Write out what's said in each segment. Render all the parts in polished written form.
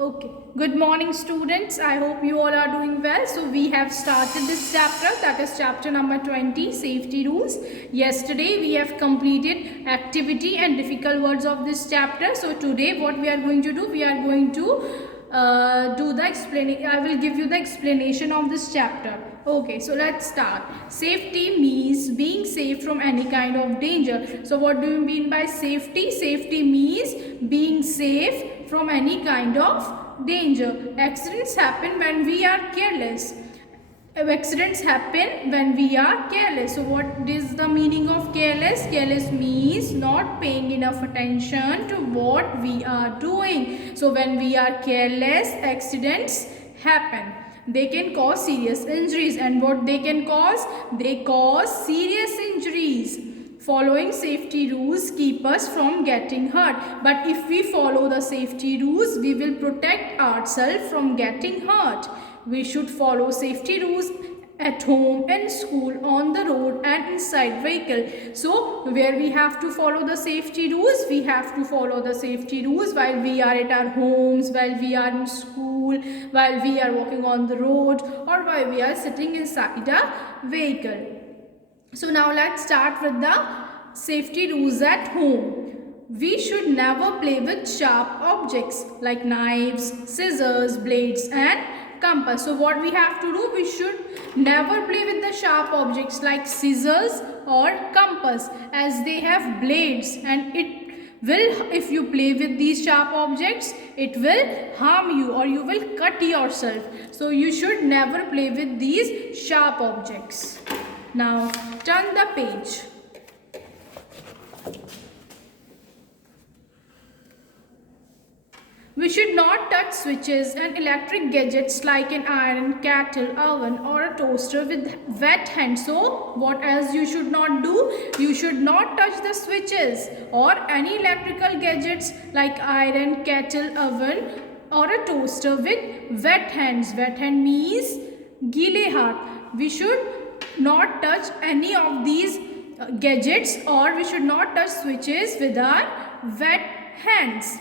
Okay, good morning students. I hope you all are doing well. So we have started this chapter, that is chapter number 20, safety rules. Yesterday we have completed activity and difficult words of this chapter. So today what we are going to do, we are going to do the explanation. I will give you the explanation of this chapter. Okay, so let's start. Safety means being safe from any kind of danger. So what do you mean by safety? Safety means being safe from any kind of danger. Accidents happen when we are careless. Accidents happen when we are careless. So what is the meaning of careless? Careless means not paying enough attention to what we are doing. So when we are careless, accidents happen. They can cause serious injuries, and what they can cause? They cause serious injuries. Following safety rules keep us from getting hurt. But if we follow the safety rules, we will protect ourselves from getting hurt. We should follow safety rules at home, in school, on the road and inside vehicle. So where we have to follow the safety rules? We have to follow the safety rules while we are at our homes, while we are in school, while we are walking on the road, or while we are sitting inside a vehicle. So now let's start with the safety rules at home. We should never play with sharp objects like knives, scissors, blades and compass. So what we have to do, we should never play with the sharp objects like scissors or compass, as they have blades, and it will, if you play with these sharp objects, it will harm you or you will cut yourself. So you should never play with these sharp objects. Now turn the page. We should not touch switches and electric gadgets like an iron, kettle, oven or a toaster with wet hands. So what else you should not do? You should not touch the switches or any electrical gadgets like iron, kettle, oven or a toaster with wet hands. Wet hand means gile haath. We should not touch any of these gadgets, or we should not touch switches with our wet hands.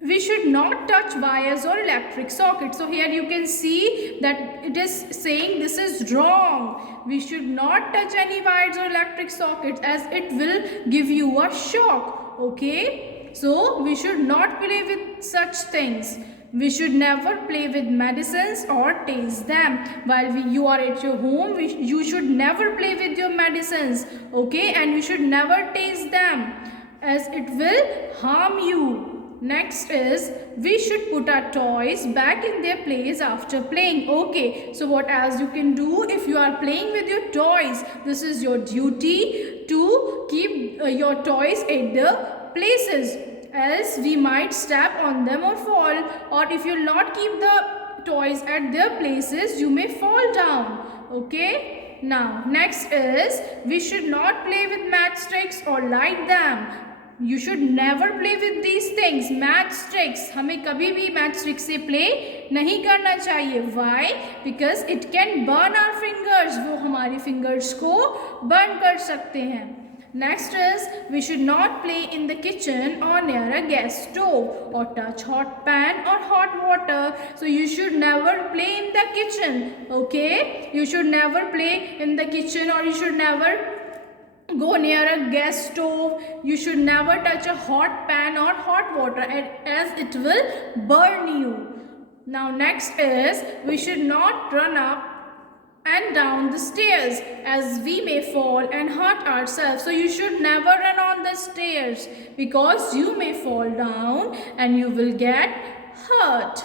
We should not touch wires or electric sockets. So here you can see that it is saying this is wrong. We should not touch any wires or electric sockets, as it will give you a shock. Okay, so we should not play with such things. We should never play with medicines or taste them. While you are at your home, you should never play with your medicines. Okay, and you should never taste them, as it will harm you. Next is, we should put our toys back in their place after playing. Okay, so what else you can do? If you are playing with your toys, this is your duty to keep your toys at the places, else we might step on them or fall. Or if you will not keep the toys at their places, you may fall down. Okay, now next is, we should not play with matchsticks or light them. You should never play with these things. Matchsticks, हमें कभी भी matchstick से play नहीं करना चाहिए. Why? Because it can burn our fingers. वो हमारी fingers को burn कर सकते हैं. Next is, we should not play in the kitchen or near a gas stove or touch hot pan or hot water. So you should never play in the kitchen. Okay, you should never play in the kitchen, or you should never go near a gas stove. You should never touch a hot pan or hot water, as it will burn you. Now next is, we should not run up and down the stairs, as we may fall and hurt ourselves. So you should never run on the stairs, because you may fall down and you will get hurt.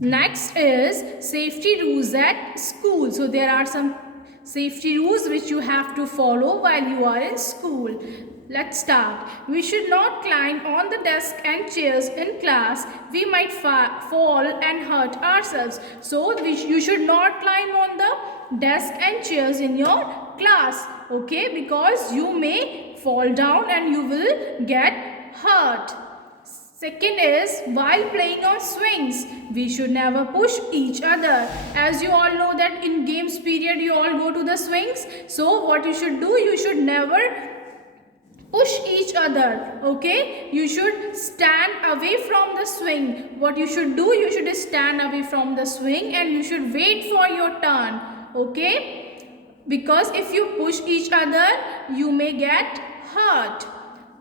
Next is safety rules at school. So there are some safety rules which you have to follow while you are in school. Let's start. We should not climb on the desk and chairs in class. We might fall and hurt ourselves. So you should not climb on the desk and chairs in your class. Okay, because you may fall down and you will get hurt. Second is, while playing on swings, we should never push each other. As you all know that in games period you all go to the swings. So what you should do, you should never push each other. Okay, you should stand away from the swing. What you should do, you should stand away from the swing and you should wait for your turn. Okay, because if you push each other, you may get hurt.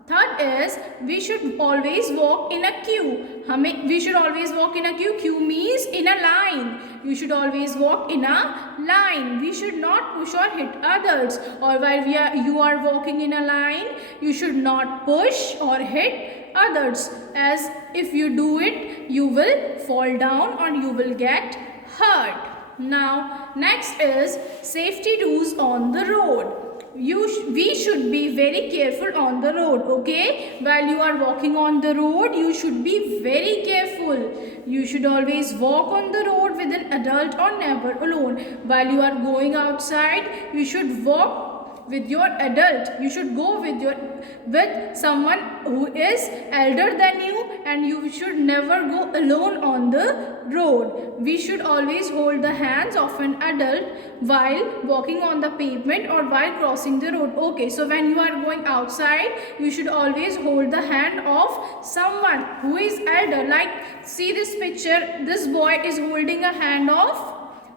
Third is, we should always walk in a queue. We should always walk in a queue. Queue means in a line. You should always walk in a line. We should not push or hit others. Or while you are walking in a line, you should not push or hit others. As if you do it, you will fall down or you will get hurt. Now, next is safety rules on the road. We should be very careful on the road. Okay, while you are walking on the road, you should be very careful. You should always walk on the road with an adult or never alone. While you are going outside, you should walk with your adult. You should go with someone who is elder than you, and you should never go alone on the road. We should always hold the hands of an adult while walking on the pavement or while crossing the road. Okay, so when you are going outside, you should always hold the hand of someone who is elder. Like, see this picture, this boy is holding a hand of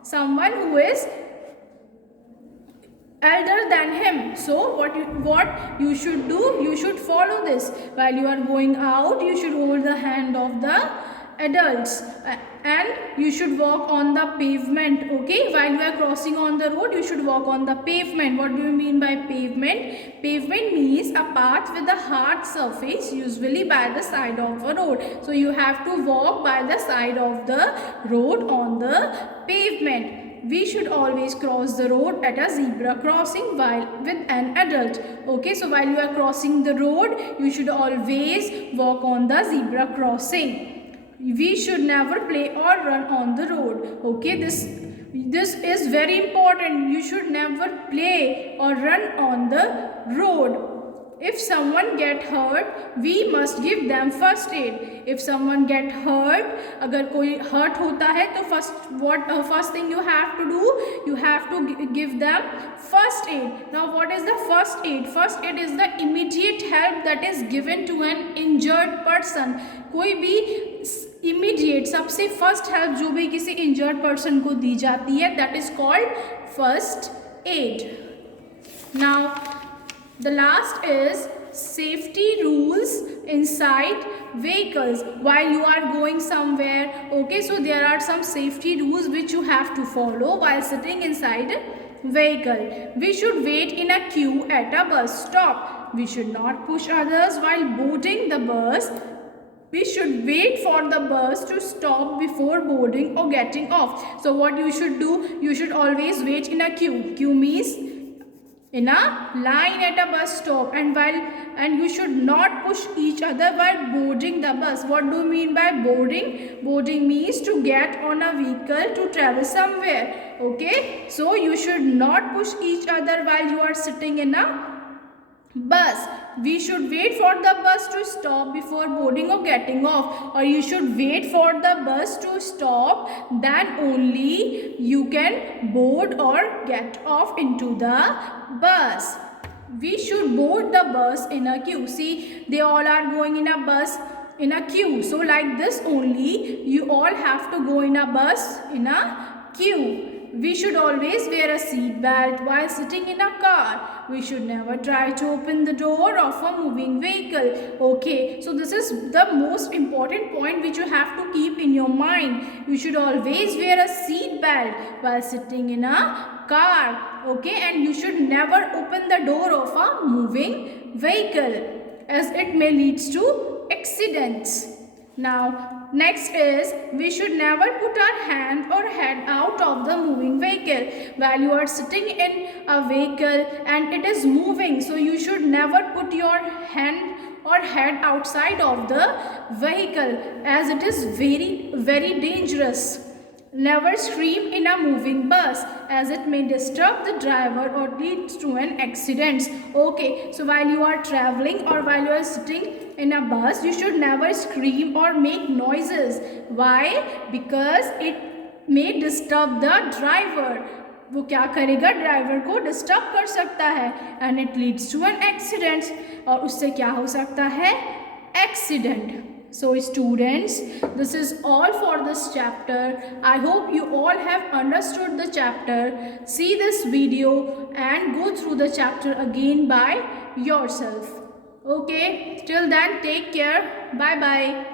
someone who is elder than him. So what you should do, you should follow this. While you are going out, you should hold the hand of the adults and you should walk on the pavement. Okay, while you are crossing on the road, you should walk on the pavement. What do you mean by pavement? Pavement means a path with a hard surface, usually by the side of a road. So you have to walk by the side of the road on the pavement. We should always cross the road at a zebra crossing while with an adult. Okay, so while you are crossing the road, you should always walk on the zebra crossing. We should never play or run on the road. Okay, this is very important. You should never play or run on the road. If someone get hurt, we must give them first aid. If someone get hurt, अगर कोई hurt होता है तो first thing you have to do, you have to give them first aid. Now what is the first aid? First aid is the immediate help that is given to an injured person. कोई भी immediate सबसे first help जो भी किसी injured person को दी जाती है, that is called first aid. Now the last is safety rules inside vehicles while you are going somewhere. Okay, so there are some safety rules which you have to follow while sitting inside a vehicle. We should wait in a queue at a bus stop. We should not push others while boarding the bus. We should wait for the bus to stop before boarding or getting off. So what you should do, you should always wait in a queue. Queue means in a line at a bus stop, and you should not push each other while boarding the bus. What do you mean by boarding? Boarding means to get on a vehicle to travel somewhere. Okay, so you should not push each other while you are sitting in a bus. We should wait for the bus to stop before boarding or getting off, or you should wait for the bus to stop, then only you can board or get off into the bus. We should board the bus in a queue. See, they all are going in a bus in a queue. So like this only, you all have to go in a bus in a queue. We should always wear a seat belt while sitting in a car. We should never try to open the door of a moving vehicle. Okay, so this is the most important point which you have to keep in your mind. You should always wear a seat belt while sitting in a car. Okay, and you should never open the door of a moving vehicle, as it may lead to accidents. Now next is, we should never put our hand or head out of the moving vehicle. While you are sitting in a vehicle and it is moving, so you should never put your hand or head outside of the vehicle, as it is very, very dangerous. Never scream in a moving bus, as it may disturb the driver or leads to an accident. Okay, so while you are traveling or while you are sitting in a bus, you should never scream or make noises. Why? Because it may disturb the driver. वो क्या करेगा, driver को disturb कर सकता है and it leads to an accident, और उससे क्या हो सकता है, accident. So students, this is all for this chapter. I hope you all have understood the chapter. See this video and go through the chapter again by yourself. Okay, till then take care. Bye bye.